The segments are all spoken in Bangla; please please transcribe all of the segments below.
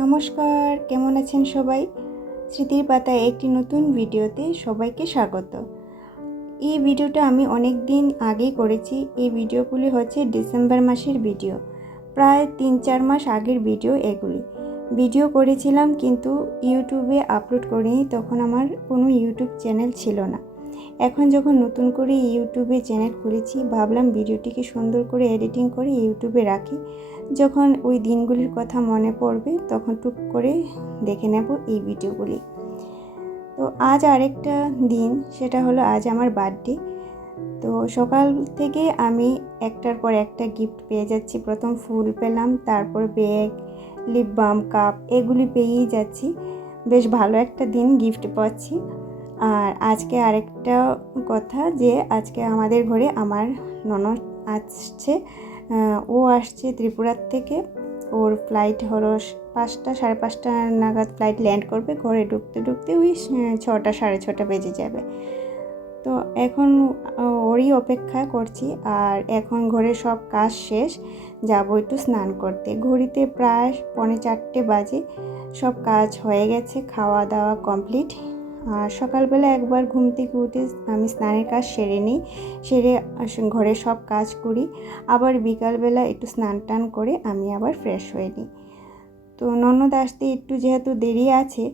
নমস্কার, কেমন আছেন সবাই? স্মৃতির পাতায় একটি নতুন ভিডিওতে সবাইকে স্বাগত। এই ভিডিওটা আমি অনেক দিন আগেই করেছি। এই ভিডিওগুলি হচ্ছে ডিসেম্বর মাসের ভিডিও, প্রায় 3-4 মাস আগের ভিডিও এগুলি। ভিডিও করেছিলাম কিন্তু ইউটিউবে আপলোড করিনি, তখন আমার কোনো ইউটিউব চ্যানেল ছিল না। এখন যখন নতুন করে ইউটিউবে চ্যানেল খুলেছি, ভাবলাম ভিডিওটিকে সুন্দর করে এডিটিং করে ইউটিউবে রাখি। যখন ওই দিনগুলির কথা মনে পড়বে তখন টুক করে দেখে নেব এই ভিডিওগুলি। তো আজ আরেকটা দিন, সেটা হলো আজ আমার বার্থডে। তো সকাল থেকে আমি একটার পর একটা গিফট পেয়ে যাচ্ছি। প্রথম ফুল পেলাম, তারপর ব্যাগ, লিপ বাম, কাপ, এগুলি পেয়েই যাচ্ছি। বেশ ভালো একটা দিন গিফট পাচ্ছি। আর আজকে আরেকটা কথা, যে আজকে আমাদের ঘরে আমার ননদ আসছে। ও আসছে ত্রিপুরার থেকে। ওর ফ্লাইট হলো 5টা, 5:30 নাগাদ ফ্লাইট ল্যান্ড করবে। ঘরে ঢুকতে ঢুকতে ওই 6টা, 6:30 বেজে যাবে। তো এখন ওরই অপেক্ষা করছি। আর এখন ঘরে সব কাজ শেষ, যাবো একটু স্নান করতে। ঘড়িতে প্রায় 3:45 বাজে। সব কাজ হয়ে গেছে, খাওয়া দাওয়া কমপ্লিট। আর সকালবেলা একবার ঘুম থেকে উঠে আমি স্নানের কাজ সেরে নিই, সেরে ঘরে সব কাজ করি। আবার বিকালবেলা একটু স্নান টান করে আমি আবার ফ্রেশ হয়ে নিই। তো ননদ আসতে একটু যেহেতু দেরি আছে,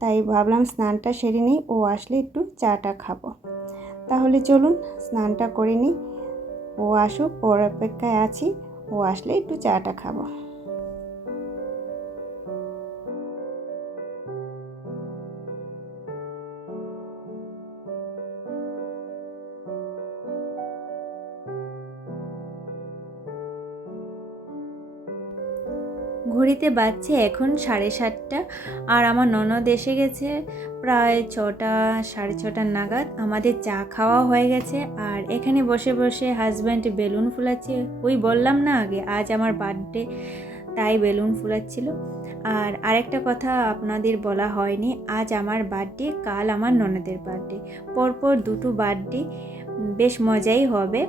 তাই ভাবলাম স্নানটা সেরে নিই, ও আসলে একটু চাটা খাবো। তাহলে চলুন স্নানটা করে নিই। ও আসুক, ওর অপেক্ষায় আছি। ও আসলে একটু চাটা খাবো। ঘড়িতে বাজছে এখন 7:30, আর আমার ননদ এসে গেছে প্রায় 6টা, 6:30 নাগাদ। আমাদের চা খাওয়া হয়ে গেছে। আর এখানে বসে বসে হাজব্যান্ড বেলুন ফুলাচ্ছে। ওই বললাম না আগে আজ আমার বার্থডে, তাই বেলুন ফুলাচ্ছিল। আর আরেকটা কথা আপনাদের বলা হয়নি, আজ আমার বার্থডে, কাল আমার ননদের বার্থডে। পরপর দুটো বার্থডে, বেশ মজাই হবে।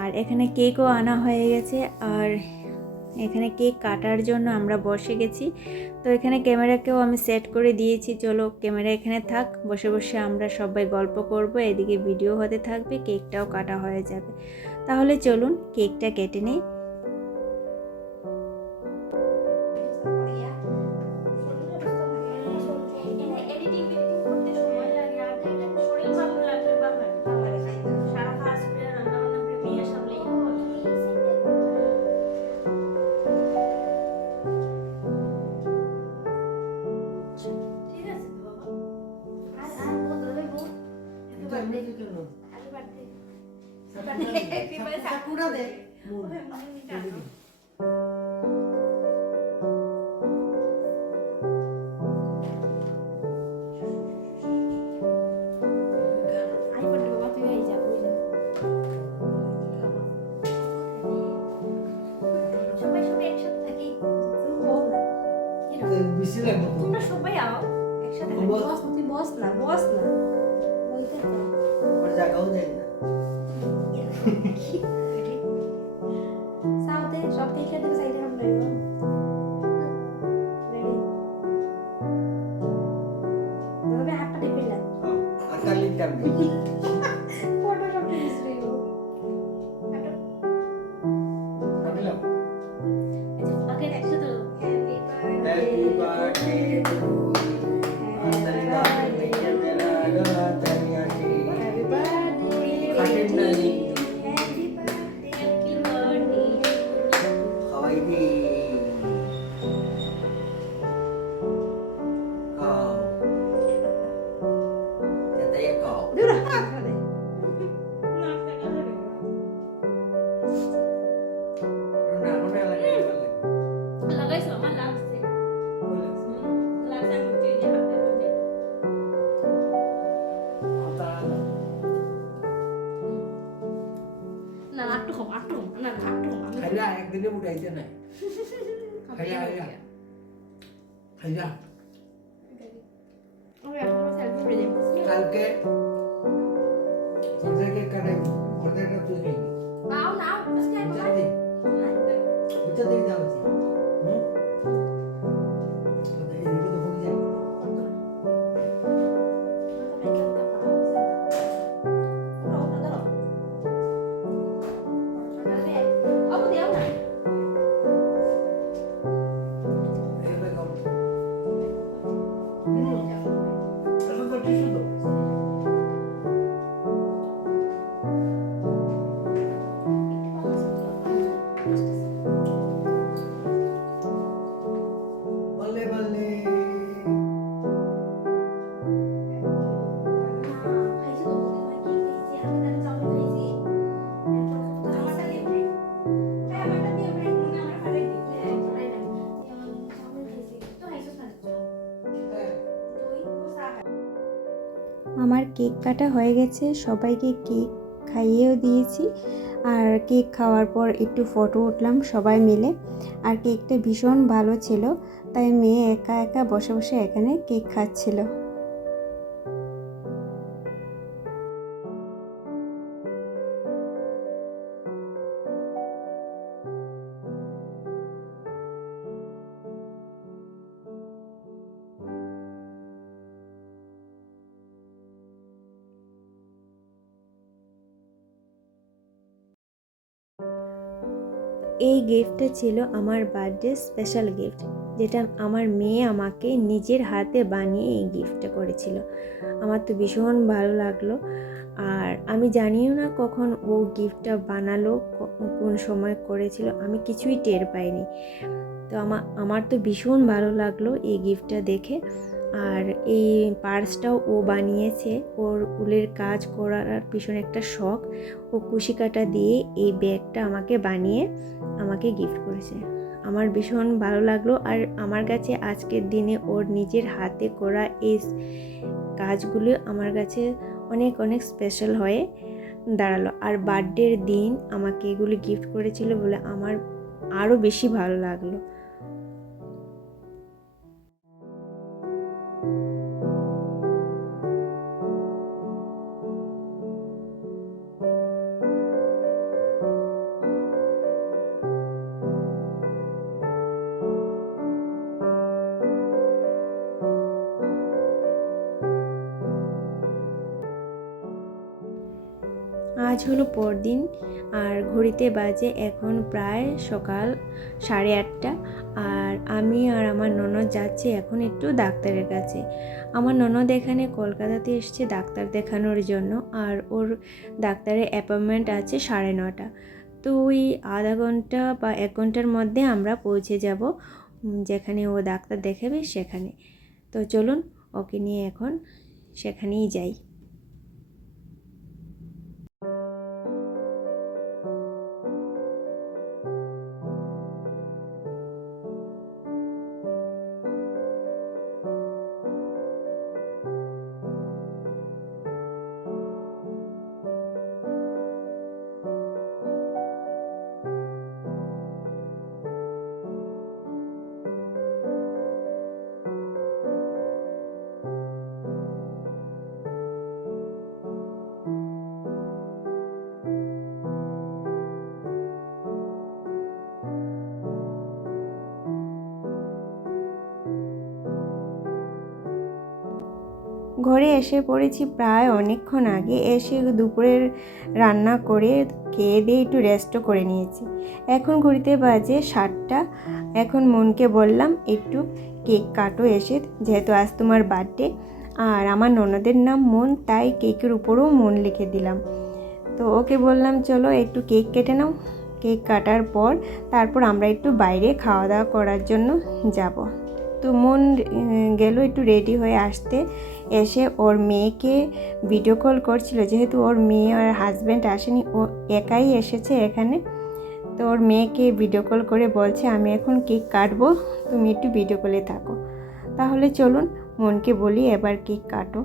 আর এখানে কেকও আনা হয়ে গেছে। আর এখানে কেক কাটার জন্য আমরা বসে গেছি। তো এখানে ক্যামেরাকেও আমি সেট করে দিয়েছি। চলো ক্যামেরা এখানে থাক, বসে বসে আমরা সবাই গল্প করব, এদিকে ভিডিও হতে থাকবে, কেকটাও কাটা হয়ে যাবে। তাহলে চলুন কেকটা কেটে নিই। তোমরা সবাই আও একসাথে। তুই বস না, বস না, বলতে আমার জায়গাও দেন না। সাউথে সব দেখে দেবে, সাইডে হাম বেরো। রেডি? তবে হাতটা টিপে না। হাতটা লিটাম নেই। ফটো সব মিসরি গো। হাতটা কাটলাম। আচ্ছা আগে একসাথে happy birthday to you. Happy birthday তেরা ডলা তারিয়াটি। হ্যাপি বার্থডে খাটেন নাই। Happy birthday, happy birthday. খাওয়াই দি। খাও। যাতে খাও। দূর হাত দে। নাকটা কাটা দে। না কোনে লাগাই বলে। লাগাইছো আমার লাগছে। লাগছে আমি তুই যে হাতে ধরে। আতা না আটটু খাও, আটটু না আটটু খাইলা একদিনে উঠাইতে নাই। খাইলা খাইলা খাইলা ওরে একটা সেলফি করে দে কালকে সঞ্জয়কে কাটাই অর্ধেকটা তুই খাইবি। নাও নাও আজকে আমি বুঝা দিই যাও। বল্লে বল্লে। আমার কেক কাটা হয়ে গেছে, সবাইকে কেক খাইয়েও দিয়েছি। আর কেক খাওয়ার পর একটু ফটো উঠলাম সবাই মিলে। আর কেকটা ভীষণ ভালো ছিল, তাই মেয়ে একা একা বসে বসে এখানে কেক খাচ্ছিল। এই গিফটটা ছিল আমার বার্থডে স্পেশাল গিফট, যেটা আমার মেয়ে আমাকে নিজের হাতে বানিয়ে এই গিফটটা করেছিল। আমার তো ভীষণ ভালো লাগলো। আর আমি জানিও না কখন ও গিফটটা বানালো, কোন সময় করেছিল, আমি কিছুই টের পাইনি। তো আমার তো ভীষণ ভালো লাগলো এই গিফটটা দেখে। আর এই পার্সটাও ও বানিয়েছে, ওর উলের কাজ করার পিছনে একটা শখ। ও কুশি কাটা দিয়ে এই ব্যাগটা আমাকে বানিয়ে আমাকে গিফট করেছে। আমার ভীষণ ভালো লাগলো। আর আমার কাছে আজকের দিনে ওর নিজের হাতে করা এই কাজগুলো আমার কাছে অনেক অনেক স্পেশাল হয়ে দাঁড়ালো। আর বার্থডের দিন আমাকে এগুলি গিফট করেছিল বলে আমার আরও বেশি ভালো লাগলো। আজ হলো পরদিন, আর ঘড়িতে বাজে এখন প্রায় সকাল 8:30। আর আমি আর আমার ননদ যাচ্ছি এখন একটু ডাক্তারের কাছে। আমার ননদ এখানে কলকাতাতে এসছে ডাক্তার দেখানোর জন্য। আর ওর ডাক্তারের অ্যাপয়েন্টমেন্ট আছে 9:30। তো ওই আধা ঘন্টা বা 1 ঘন্টার মধ্যে আমরা পৌঁছে যাব যেখানে ও ডাক্তার দেখাবে সেখানে। তো চলুন ওকে নিয়ে এখন সেখানেই যাই। ঘরে এসে পড়েছি প্রায় অনেকক্ষণ আগে। এসে দুপুরের রান্না করে খেয়ে দিয়ে একটু রেস্টও করে নিয়েছি। এখন ঘড়িতে বাজে 7টা। এখন মনকে বললাম একটু কেক কাটো এসে, যেহেতু আজ তোমার বার্থডে। আর আমার ননদের নাম মন, তাই কেকের উপরেও মন লিখে দিলাম। তো ওকে বললাম চলো একটু কেক কেটে নাও। কেক কাটার পর তারপর আমরা একটু বাইরে খাওয়া দাওয়া করার জন্য যাব। তো মন গেল একটু রেডি হয়ে আসতে। এসে ওর মেয়েকে ভিডিও কল করছিল, যেহেতু ওর মেয়ে আর হাজব্যান্ড আসেনি, ও একাই এসেছে এখানে। তো ওর মেয়েকে ভিডিও কল করে বলছে আমি এখন কেক কাটবো, তুমি একটু ভিডিও কলে থাকো। তাহলে চলুন মনকে বলি এবার কেক কাটো।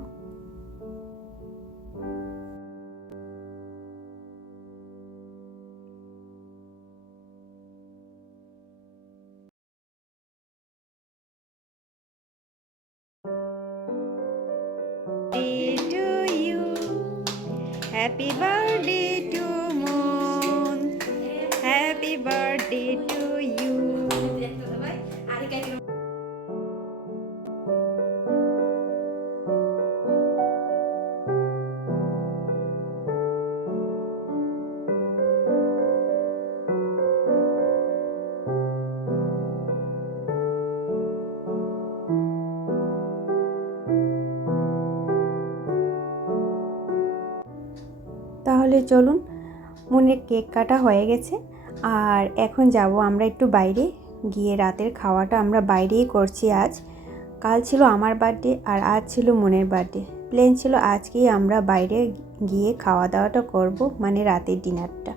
To you, happy birthday to Moon, happy birthday to you. তাহলে চলুন, মনের কেক কাটা হয়ে গেছে। আর এখন যাব আমরা একটু বাইরে গিয়ে রাতের খাওয়াটা আমরা বাইরেই করছি আজ। কাল ছিল আমার বার্থডে আর আজ ছিল মনের বার্থডে। প্ল্যান ছিল আজকেই আমরা বাইরে গিয়ে খাওয়া দাওয়াটা করব, মানে রাতের ডিনারটা।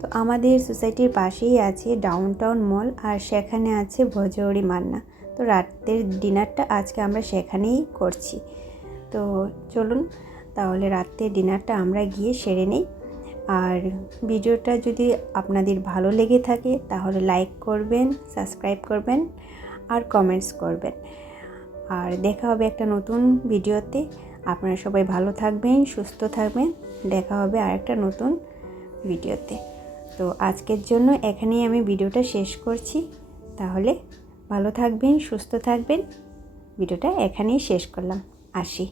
তো আমাদের সোসাইটির পাশেই আছে ডাউনটাউন মল, আর সেখানে আছে ভজহরি মান্না। তো রাতের ডিনারটা আজকে আমরা সেখানেই করছি। তো চলুন তাহলে রাতের ডিনারটা আমরা গিয়ে সেরে নিই। আর ভিডিওটা যদি আপনাদের ভালো লেগে থাকে তাহলে লাইক করবেন, সাবস্ক্রাইব করবেন আর কমেন্টস করবেন। আর দেখা হবে একটা নতুন ভিডিওতে। আপনারা সবাই ভালো থাকবেন, সুস্থ থাকবেন। দেখা হবে আর একটা নতুন ভিডিওতে। তো আজকের জন্য এখানেই আমি ভিডিওটা শেষ করছি। তাহলে ভালো থাকবেন, সুস্থ থাকবেন। ভিডিওটা এখানেই শেষ করলাম। আসি।